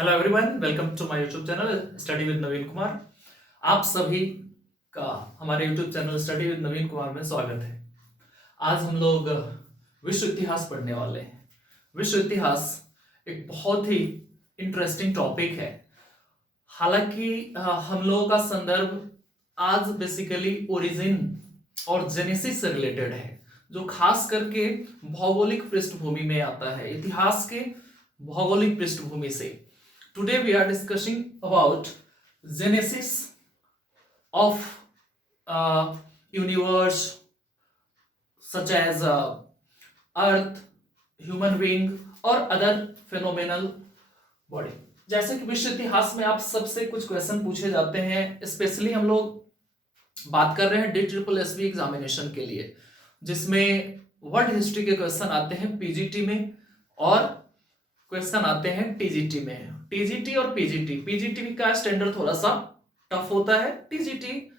Hello everyone, welcome to my YouTube channel study with Naveen Kumar. आप सभी का हमारे YouTube channel study with Naveen Kumar में स्वागत है। आज हम लोग विश्व इतिहास पढ़ने वाले हैं। विश्व इतिहास एक बहुत ही इंटरेस्टिंग टॉपिक है। हालांकि हम लोगों का संदर्भ आज बेसिकली ओरिजिन और जेनेसिस से रिलेटेड है, जो खास करके भौगोलिक पृष्ठभूमि में आता है, इतिहास के भौगोलिक पृष्ठभूमि से। Today we are discussing about genesis of universe such as earth, human being और other phenomenal body। जैसे कि विश्व इतिहास में आप सबसे कुछ क्वेश्चन पूछे जाते हैं, स्पेशली हम लोग बात कर रहे हैं DSSB एग्जामिनेशन के लिए, जिसमें वर्ल्ड हिस्ट्री के क्वेश्चन आते हैं पीजीटी में और क्वेश्चन आते हैं टीजीटी में। टीजीटी और पीजीटी का स्टैंडर्ड थोड़ा सा टफ होता है, टीजीटी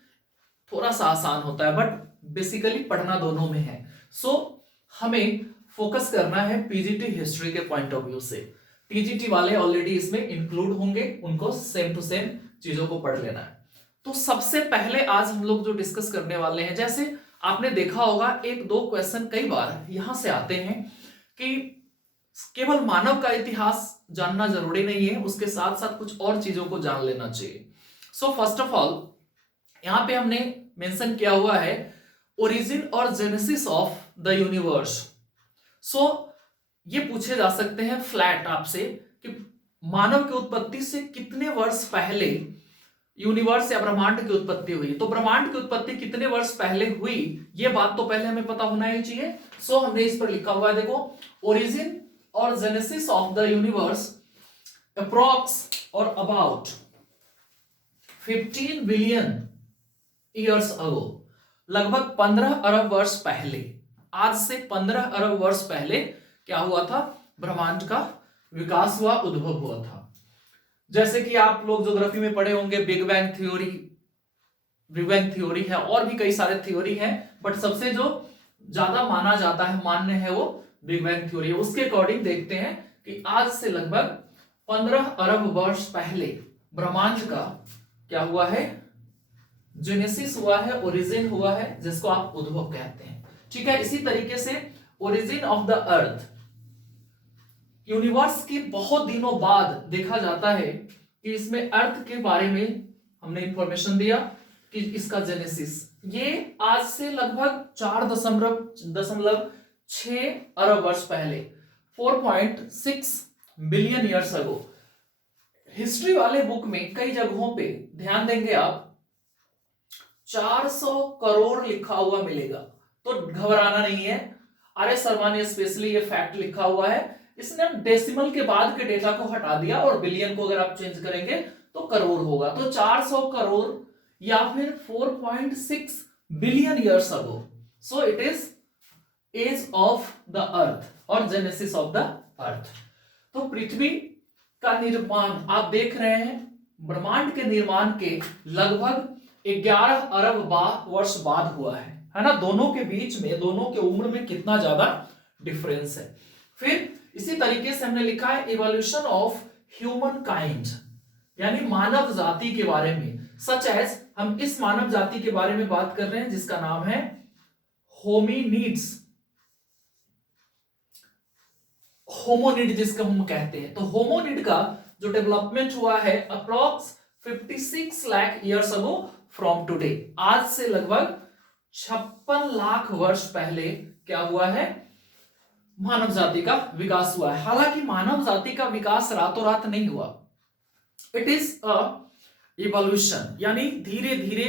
थोड़ा सा आसान होता है, बट बेसिकली पढ़ना दोनों में है। सो हमें फोकस करना है पीजीटी हिस्ट्री के पॉइंट ऑफ व्यू से। टीजीटी वाले ऑलरेडी इसमें इंक्लूड होंगे, उनको सेम टू सेम चीजों को पढ़ लेना है। तो सबसे पहले आज हम लोग जो डिस्कस करने वाले हैं, जैसे आपने देखा होगा एक दो क्वेश्चन कई बार यहां से आते हैं कि केवल मानव का इतिहास जानना जरूरी नहीं है, उसके साथ साथ कुछ और चीजों को जान लेना चाहिए। सो फर्स्ट ऑफ ऑल यहां पे हमने मेंशन किया हुआ है ओरिजिन और जेनेसिस ऑफ द यूनिवर्स। सो ये पूछे जा सकते हैं फ्लैट आपसे कि मानव की उत्पत्ति से कितने वर्ष पहले यूनिवर्स या ब्रह्मांड की उत्पत्ति हुई। तो ब्रह्मांड की उत्पत्ति कितने वर्ष पहले हुई, ये बात तो पहले हमें पता होना ही चाहिए। सो हमने इस पर लिखा हुआ है, देखो, ओरिजिन और genesis of the universe approx और अबाउट 15 बिलियन ईयर्स अगो। लगभग 15 अरब वर्ष पहले, आज से 15 अरब वर्ष पहले क्या हुआ था, ब्रह्मांड का विकास हुआ, उद्भव हुआ था। जैसे कि आप लोग ज्योग्राफी में पढ़े होंगे बिग बैंग थ्योरी है, और भी कई सारे थ्योरी हैं, बट सबसे जो ज्यादा माना जाता है, मान्य है, वो बिग बैंग थ्योरी। उसके अकॉर्डिंग देखते हैं कि आज से लगभग 15 अरब वर्ष पहले ब्रह्मांड का क्या हुआ है, जेनेसिस हुआ है, ओरिजिन हुआ है, जिसको आप उद्भव कहते हैं। ठीक है। इसी तरीके से origin of the earth, universe के बहुत दिनों बाद देखा जाता है कि इसमें अर्थ के बारे में हमने इंफॉर्मेशन दिया कि इसका जेनेसिस, ये आज से लगभग 4.6 अरब वर्ष पहले, 4.6 बिलियन ईयर्स अगो। हिस्ट्री वाले बुक में कई जगहों पे ध्यान देंगे आप, 400 करोड़ लिखा हुआ मिलेगा, तो घबराना नहीं है। आर एस शर्मा ने स्पेशली ये फैक्ट लिखा हुआ है, इसने डेसिमल के बाद के डेटा को हटा दिया और बिलियन को अगर आप चेंज करेंगे तो करोड़ होगा। तो 400 करोड़ या फिर 4.6 billion years ago. So it is age of the earth और जेनेसिस ऑफ द अर्थ। तो पृथ्वी का निर्माण आप देख रहे हैं, ब्रह्मांड के निर्माण के लगभग 11 अरब वर्ष बाद हुआ है ना। दोनों के बीच में, दोनों के उम्र में कितना ज्यादा डिफरेंस है। फिर इसी तरीके से हमने लिखा है इवोल्यूशन ऑफ ह्यूमन काइंड, यानी मानव जाति के बारे में। सच एज हम इस मानव जाति के बारे में बात कर रहे हैं जिसका नाम है होमिनिड्स, होमोनिड जिसको हम कहते हैं। तो होमोनिड का जो डेवलपमेंट हुआ है approx 56 lakh years ago from today, आज से लगभग 56 लाख वर्ष पहले क्या हुआ है, मानव जाति का विकास हुआ है। हालांकि मानव जाति का विकास रातों रात नहीं हुआ, इट इज अ इवोल्यूशन, यानी धीरे धीरे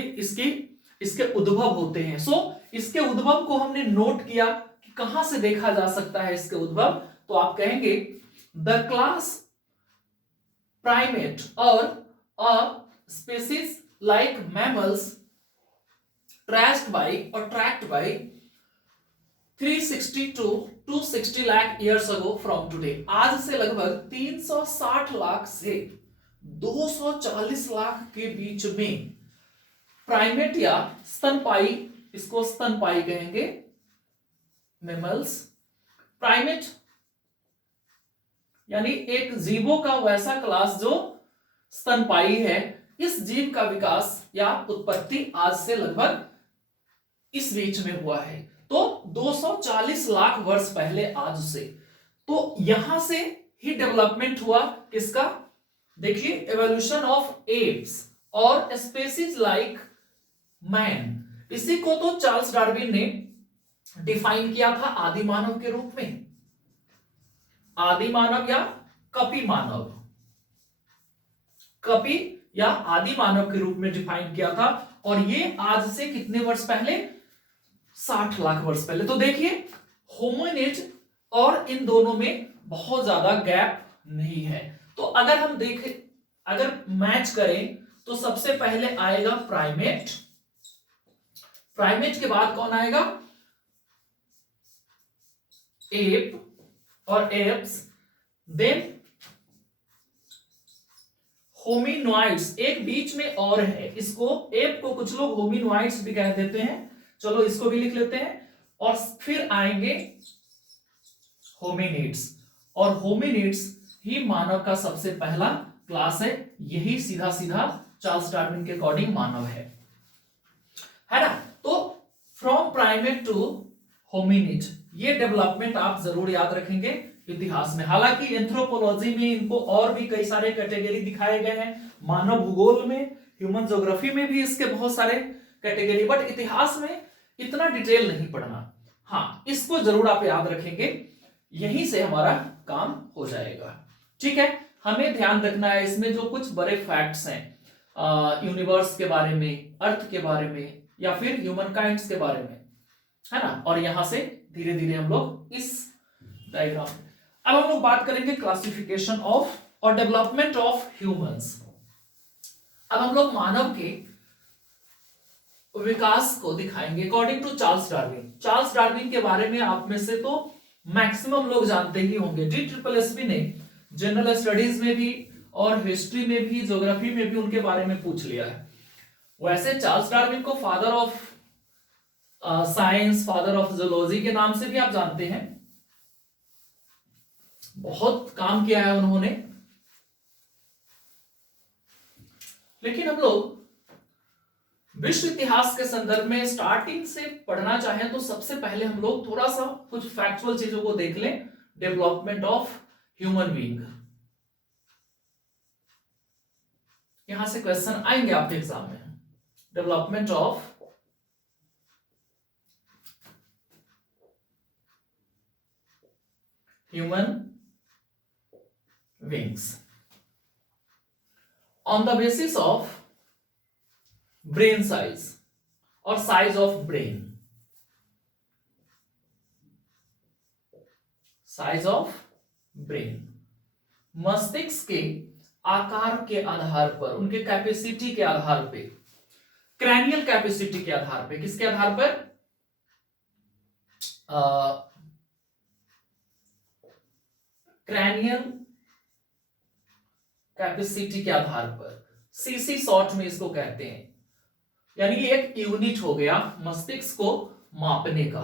इसके उद्भव होते हैं। सो इसके उद्भव को हमने नोट किया कि कहां से देखा जा सकता है इसके उद्भव। तो आप कहेंगे द क्लास प्राइमेट और a species like mammals tracked by 360 to 260 lakh years ago from today, आज से लगभग 360 लाख से 240 लाख के बीच में प्राइमेट या स्तनपाई, इसको स्तनपाई कहेंगे, मैमल्स, प्राइमेट यानी एक जीवों का वैसा क्लास जो स्तनपायी है। इस जीव का विकास या उत्पत्ति आज से लगभग इस बीच में हुआ है, तो 240 लाख वर्ष पहले आज से। तो यहां से ही डेवलपमेंट हुआ किसका, देखिए, एवोल्यूशन ऑफ एप्स और स्पीशीज लाइक मैन। इसी को तो चार्ल्स डार्विन ने डिफाइन किया था आदि मानव के रूप में, आदि मानव या कपि मानव, कपि या आदि मानव के रूप में डिफाइन किया था। और ये आज से कितने वर्ष पहले, 60 लाख वर्ष पहले। तो देखिए होमिनिड और इन दोनों में बहुत ज्यादा गैप नहीं है। तो अगर हम देखें, अगर मैच करें तो सबसे पहले आएगा प्राइमेट, प्राइमेट के बाद कौन आएगा, एप और एप्स, देन होमिनॉइड्स, एक बीच में और है, इसको एप को कुछ लोग होमिनॉइड्स भी कह देते हैं, चलो इसको भी लिख लेते हैं। और फिर आएंगे होमिनिड्स, और होमिनिड्स ही मानव का सबसे पहला क्लास है। यही सीधा सीधा चार्ल्स डार्विन के अकॉर्डिंग मानव है ना। तो फ्रॉम प्राइमेट टू होमिनिड, ये डेवलपमेंट आप जरूर याद रखेंगे इतिहास में। हालांकि एंथ्रोपोलॉजी में इनको और भी कई सारे कैटेगरी दिखाए गए हैं, मानव भूगोल में, ह्यूमन ज्योग्राफी में भी इसके बहुत सारे कैटेगरी, बट इतिहास में इतना डिटेल नहीं पढ़ना। हाँ, इसको जरूर आप याद रखेंगे, यहीं से हमारा काम हो जाएगा। ठीक है, हमें ध्यान रखना है इसमें जो कुछ बड़े फैक्ट्स हैं यूनिवर्स के बारे में, अर्थ के बारे में, या फिर ह्यूमन काइंड्स के बारे में, है ना। और यहां से धीरे धीरे हम लोग इस डायग्राम, अब हम लोग बात करेंगे क्लासिफिकेशन ऑफ और डेवलपमेंट ऑफ ह्यूमंस। अब हम लोग मानव के विकास को दिखाएंगे according to Charles Darwin. Charles Darwin के बारे में आप में से तो मैक्सिमम लोग जानते ही होंगे। DSSB ने जनरल स्टडीज में भी और हिस्ट्री में भी, ज्योग्राफी में भी उनके बारे में पूछ लिया है। वैसे चार्ल्स डार्विन को father of science, father of zoology के नाम से भी आप जानते हैं, बहुत काम किया है उन्होंने। लेकिन हम लोग विश्व इतिहास के संदर्भ में स्टार्टिंग से पढ़ना चाहें तो सबसे पहले हम लोग थोड़ा सा कुछ फैक्चुअल चीजों को देख लें। डेवलपमेंट ऑफ ह्यूमन बीइंग, यहां से क्वेश्चन आएंगे आपके एग्जाम में। Development of human beings on the basis of brain size और size of brain, size of brain, मस्तिष्क के आकार के आधार पर, उनके कैपेसिटी के आधार पे, क्रैनियल कैपेसिटी के आधार पे, किसके आधार पर, क्रैनियल कैपेसिटी के आधार पर, सीसी शॉर्ट में इसको कहते हैं। यानी ये एक यूनिट हो गया मस्तिष्क को मापने का,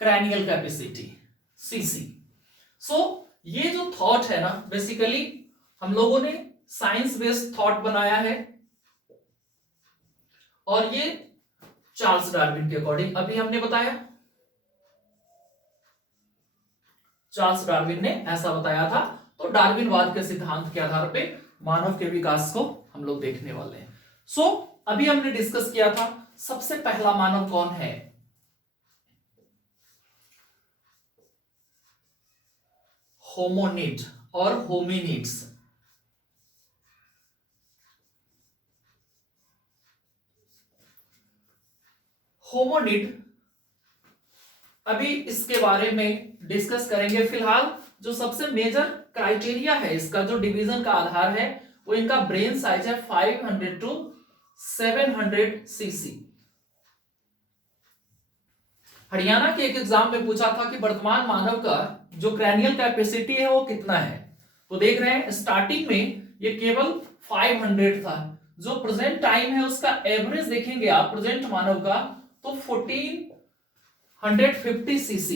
क्रैनियल कैपेसिटी, सीसी। सो ये जो थॉट है ना, बेसिकली हम लोगों ने साइंस बेस्ड थॉट बनाया है, और ये चार्ल्स डार्विन के अकॉर्डिंग अभी हमने बताया, चार्ल्स डार्विन ने ऐसा बताया था। तो डार्विनवाद के सिद्धांत के आधार पे मानव के विकास को हम लोग देखने वाले हैं। सो अभी हमने डिस्कस किया था सबसे पहला मानव कौन है, होमोनिड और होमिनिड्स। होमोनिड, अभी इसके बारे में डिस्कस करेंगे। फिलहाल जो सबसे मेजर क्राइटेरिया है इसका, जो डिवीजन का आधार है, वो इनका ब्रेन साइज है 500 to 700 cc। हरियाणा के एक एग्जाम में पूछा था कि वर्तमान मानव का जो क्रैनियल कैपेसिटी है वो कितना है। तो देख रहे हैं स्टार्टिंग में ये केवल 500 था, जो प्रेजेंट टाइम है उसका एवरेज देखेंगे आप प्रेजेंट मानव का तो 1450 cc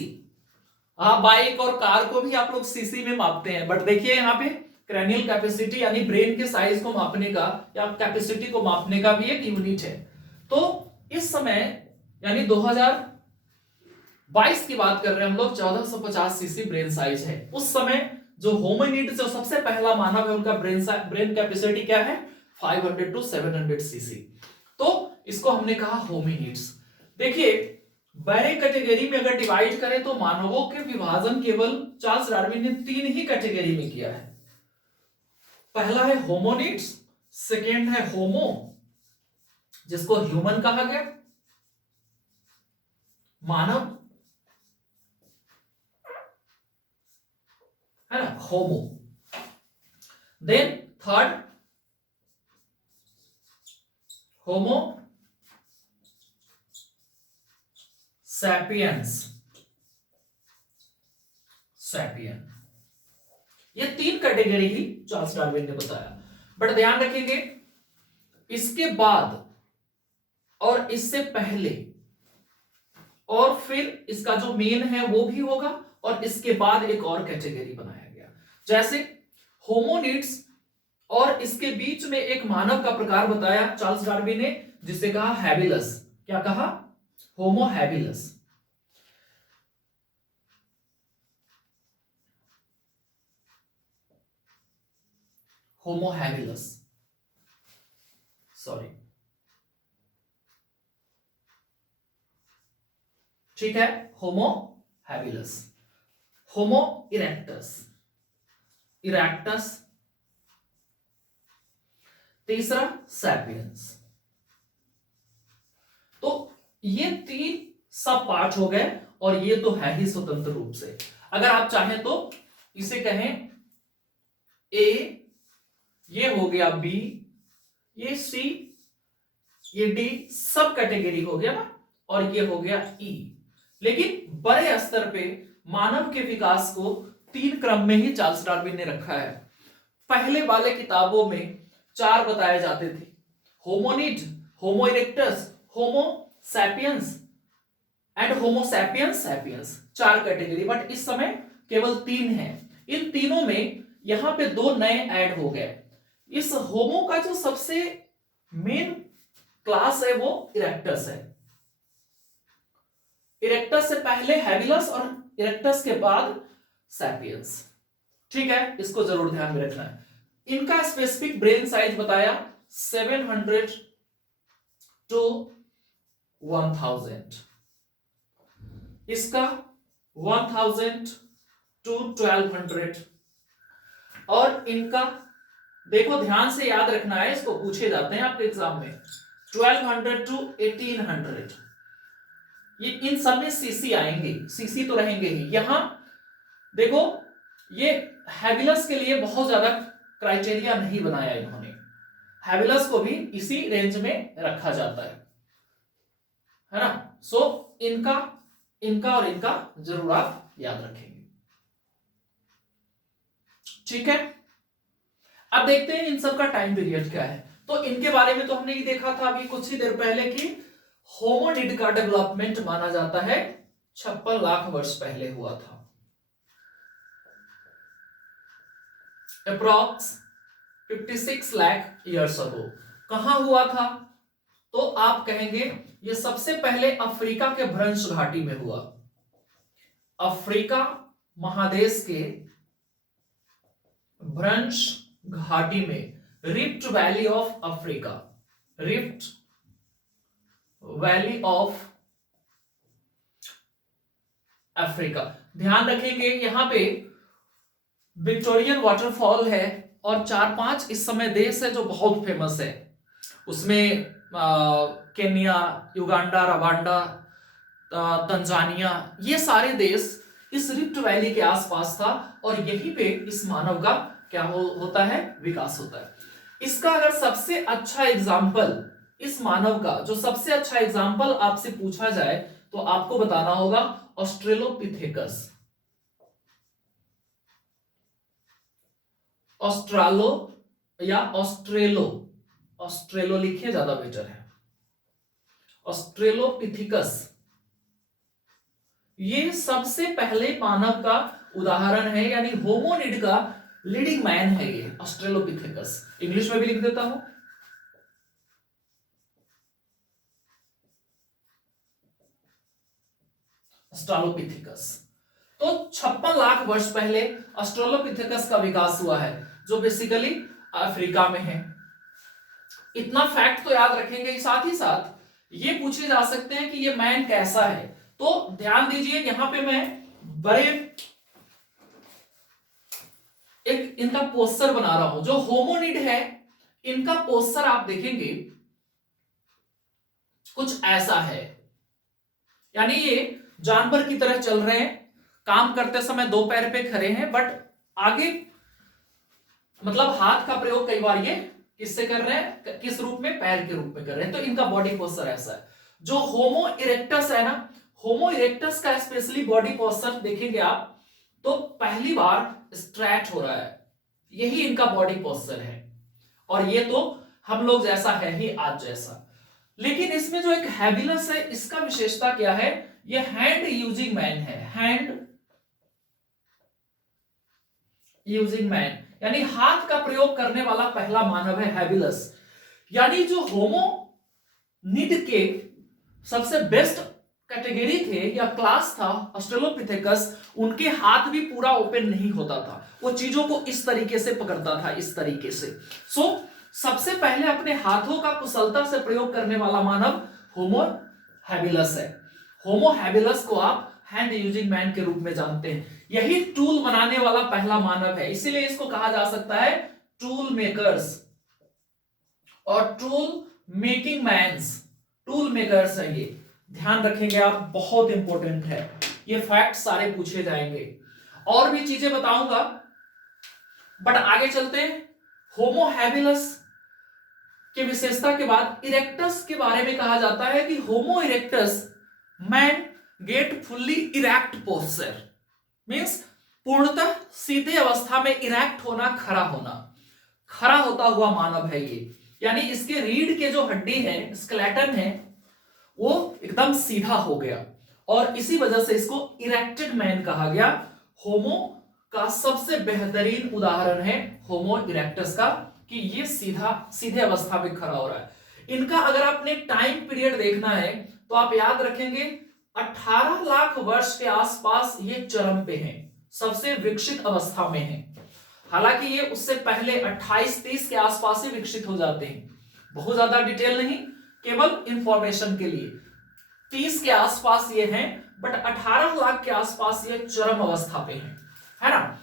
हाँ, बाइक और कार को भी आप लोग सीसी में मापते हैं, बट देखिए यहाँ पे क्रैनियल कैपेसिटी यानी ब्रेन के साइज को मापने का या कैपेसिटी को मापने का भी एक यूनिट है। तो इस समय यानी 2022 की बात कर रहे हैं हम लोग, 1450 सीसी ब्रेन साइज है। उस समय जो होमिनिड जो सबसे पहला मानव है उनका ब्रेन कैपेसिटी क्या है, 500 to 700 सीसी। तो इसको हमने कहा होमिनिड्स। देखिए बड़े कैटेगरी में अगर डिवाइड करें तो मानवों के विभाजन केवल चार्ल्स डार्विन ने 3 ही कैटेगरी में किया है। पहला है होमोनिड्स, सेकेंड है होमो जिसको ह्यूमन कहा गया, मानव है ना, होमो। Then third Homo sapiens, sapien. ये 3 कैटेगरी ही चार्ल्स डार्विन ने बताया। बट ध्यान रखेंगे इसके बाद और इससे पहले और फिर इसका जो मेन है वो भी होगा, और इसके बाद एक और कैटेगरी बनाया गया। जैसे होमोनिड्स और इसके बीच में एक मानव का प्रकार बताया चार्ल्स डार्विन ने जिसे कहा हैबिलस। क्या कहा, होमो हैबिलस। होमो हैबिलस, सॉरी, ठीक है, होमो हैबिलस। होमो इरेक्टस, इरेक्टस। तीसरा सैपियंस। तो ये 3 सब पार्ट हो गए, और ये तो है ही स्वतंत्र रूप से। अगर आप चाहें तो इसे कहें ए, ये हो गया बी, ये सी, ये डी, सब कैटेगरी हो गया ना, और ये हो गया ई। लेकिन बड़े स्तर पे मानव के विकास को 3 क्रम में ही चार्ल्स डार्विन ने रखा है। पहले वाले किताबों में 4 बताए जाते थे, hominid, homo erectus, Homo sapiens and Homo sapiens sapiens, 4 category. But इस समय केवल 3 हैं। इन तीनों में यहां पे 2 नए ऐड हो गए। इस होमो का जो सबसे मेन क्लास है वो इरेक्टस है। इरेक्टस से पहले हैबिलस और इरेक्टस के बाद सैपियंस। ठीक है, इसको जरूर ध्यान में रखना है। इनका स्पेसिफिक ब्रेन साइज बताया 700 to 1000, इसका 1000 to 1200, और इनका देखो ध्यान से याद रखना है, इसको पूछे जाते हैं आपके एग्जाम में, 1200 to 1800। ये इन सब में सीसी आएंगे, सीसी तो रहेंगे ही। यहां देखो ये हैबिलस के लिए बहुत ज्यादा क्राइटेरिया नहीं बनाया इन्होंने, हैबिलस को भी इसी रेंज में रखा जाता है ना। सो इनका और इनका जरूर आप याद रखेंगे। ठीक है, अब देखते हैं इन सब का टाइम पीरियड क्या है। तो इनके बारे में तो हमने ये देखा था अभी कुछ ही देर पहले कि होमोनिड का डेवलपमेंट माना जाता है 56 लाख वर्ष पहले हुआ था, अप्रॉक्स 56 लाख ईयर्स अगो। कहां हुआ था, तो आप कहेंगे ये सबसे पहले अफ्रीका के भ्रंश घाटी में हुआ। अफ्रीका महादेश के भ्रंश घाटी में, rift valley of Africa, rift valley of Africa. ध्यान रखेंगे यहां पे विक्टोरियन वाटरफॉल है, और 4-5 इस समय देश है जो बहुत फेमस है। उसमें केन्या, युगांडा, रवांडा, तंजानिया, ये सारे देश इस रिफ्ट वैली के आसपास था, और यहीं पे इस मानव का क्या होता है, विकास होता है। इसका अगर सबसे अच्छा एग्जाम्पल, इस मानव का जो सबसे अच्छा एग्जाम्पल आपसे पूछा जाए तो आपको बताना होगा ऑस्ट्रेलोपिथेकस। ऑस्ट्रालो या ऑस्ट्रेलो, ऑस्ट्रेलो लिखिए ज्यादा बेटर है, ऑस्ट्रेलोपिथिकस। ये सबसे पहले मानव का उदाहरण है, यानी होमोनिड का लीडिंग मैन है ये ऑस्ट्रेलोपिथेकस। इंग्लिश में भी लिख देता हूं, ऑस्ट्रेलोपिथेकस। तो 56 लाख वर्ष पहले ऑस्ट्रेलोपिथेकस का विकास हुआ है, जो बेसिकली अफ्रीका में है। इतना फैक्ट तो याद रखेंगे, साथ ही साथ ये पूछे जा सकते हैं कि ये मैन कैसा है। तो ध्यान दीजिए, यहां पे मैं बड़े एक इनका पोस्टर बना रहा हूं। जो होमोनिड है, इनका पोस्टर आप देखेंगे कुछ ऐसा है, यानी ये जानवर की तरह चल रहे हैं, काम करते समय दो पैर पे खड़े हैं, बट आगे मतलब हाथ का प्रयोग कई बार ये किससे कर रहे हैं, किस रूप में, पैर के रूप में कर रहे हैं। तो इनका बॉडी पोस्चर ऐसा है। जो होमो इरेक्टस है ना, होमो इरेक्टस का स्पेशली बॉडी पोस्चर देखेंगे आप तो पहली बार स्ट्रेट हो रहा है, यही इनका बॉडी पोस्चर है। और ये तो हम लोग जैसा है ही, आज जैसा। लेकिन इसमें जो एक हैबिलस है, इसका विशेषता क्या है, ये हैंड यूजिंग मैन है, हैंड यूजिंग मैन, यानी हाथ का प्रयोग करने वाला पहला मानव है हैबिलस। यानी जो होमोनिड के सबसे बेस्ट कैटेगरी थे या क्लास था ऑस्ट्रेलोपिथेकस, उनके हाथ भी पूरा ओपन नहीं होता था, वो चीजों को इस तरीके से पकड़ता था, इस तरीके से। सबसे पहले अपने हाथों का कुशलता से प्रयोग करने वाला मानव होमो हैबिलस है। होमो हैबिलस को आप हैंड यूजिंग मैन के रूप में जानते हैं। यही टूल बनाने वाला पहला मानव है, इसीलिए इसको कहा जा सकता है टूल मेकर्स और tool making mans, tool makers है ये। ध्यान रखेंगे आप, बहुत इंपॉर्टेंट है ये फैक्ट, सारे पूछे जाएंगे। और भी चीजें बताऊंगा, बट आगे चलते हैं। होमो हैबिलस के विशेषता के बाद इरेक्टस के बारे में कहा जाता है कि Homo erectus man get fully erect posture, means पूर्णतः सीधे अवस्था में, इरेक्ट होना, खड़ा होना, खड़ा होता हुआ मानव है ये। यानी इसके रीढ़ के जो हड्डी है, स्केलेटन है, वो एकदम सीधा हो गया और इसी वजह से इसको इरेक्टेड मैन कहा गया। होमो का सबसे बेहतरीन उदाहरण है होमो इरेक्टस का, कि ये सीधे अवस्था में खड़ा हो रहा है। इनका अगर आपने टाइम पीरियड देखना है तो आप याद रखेंगे 18 लाख वर्ष के आसपास ये चरम पे हैं, सबसे विकसित अवस्था में है। हालांकि ये उससे पहले 28-30 के आसपास ही विकसित हो जाते हैं। बहुत ज्यादा डिटेल नहीं, केवल इंफॉर्मेशन के लिए 30 के आसपास ये हैं, बट 18 लाख के आसपास ये चरम अवस्था पे हैं, है ना।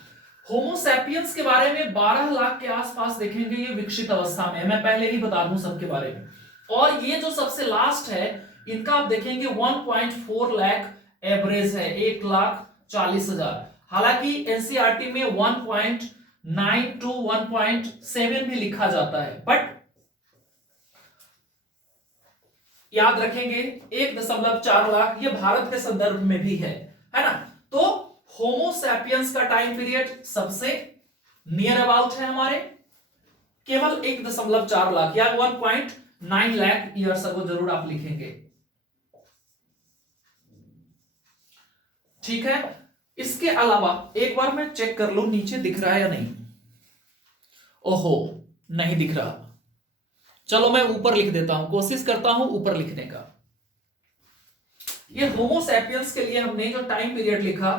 होमो सैपियंस के बारे में 12 लाख के आसपास देखेंगे, ये विकसित अवस्था में है। मैं पहले ही बता दूं सबके बारे में। और ये जो सबसे लास्ट है, इनका आप देखेंगे 1.4 लाख एवरेज है, 1,40,000। हालांकि एनसीईआरटी में 1.9 to 1.7 भी लिखा जाता है, बट याद रखेंगे 1.4 लाख ये भारत के संदर्भ में भी है ना। तो होमो सैपियंस का टाइम पीरियड सबसे नियर अबाउट है हमारे, केवल 1.4 लाख या 1.9 लाख ईयर्स को जरूर आप लिखेंगे, ठीक है। इसके अलावा एक बार मैं चेक कर लूं नीचे दिख रहा है या नहीं। ओहो, नहीं दिख रहा। चलो मैं ऊपर लिख देता हूं, कोशिश करता हूं ऊपर लिखने का। ये होमो सैपियंस के लिए हमने जो टाइम पीरियड लिखा